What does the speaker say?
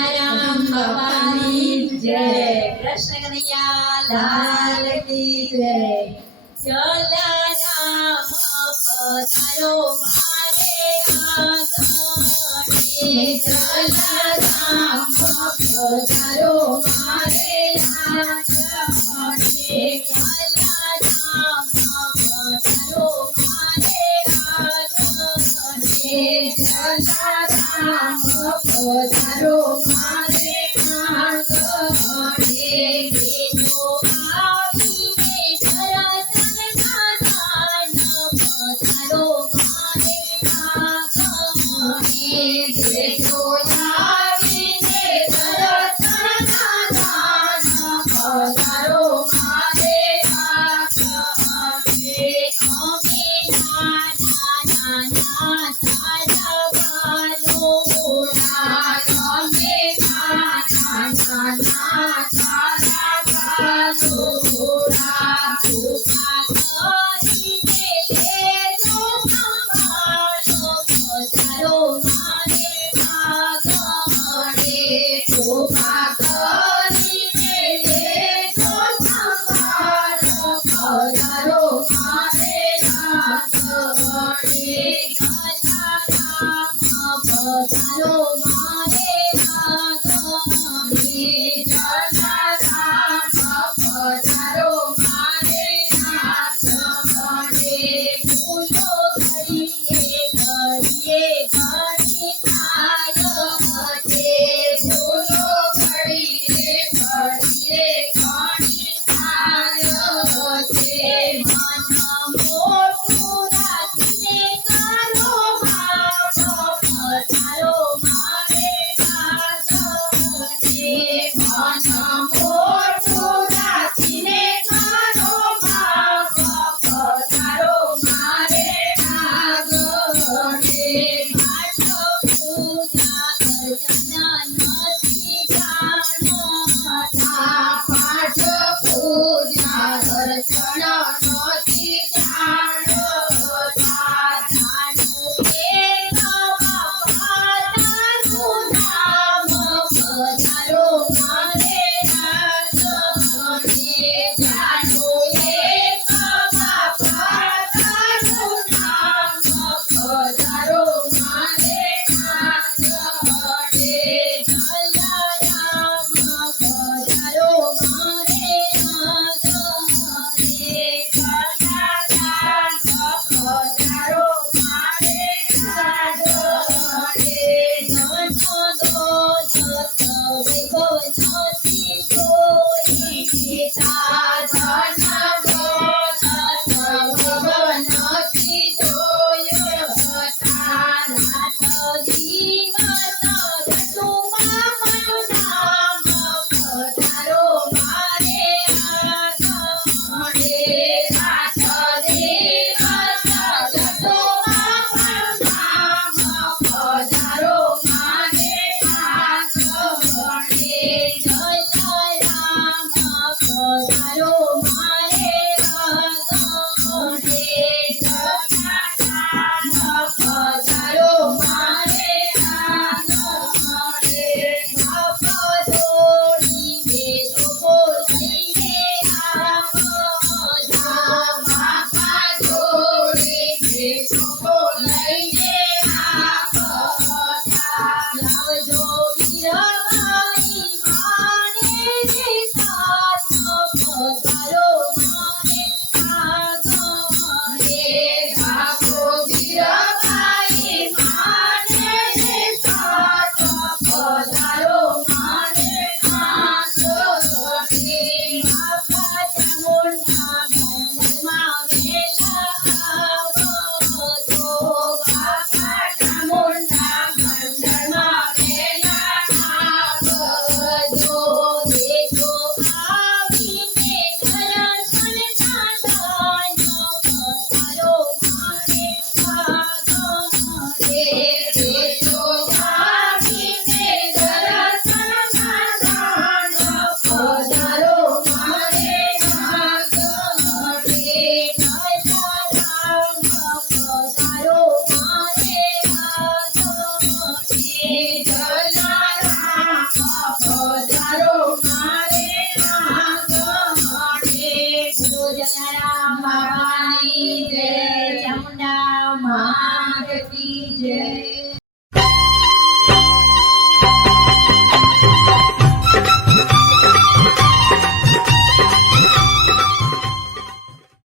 રામ ભવાની જય લાલ કી જય જલારામ પધારો મારે આગણે જલારામ પધારો મારે આગણે Thank you. Amen.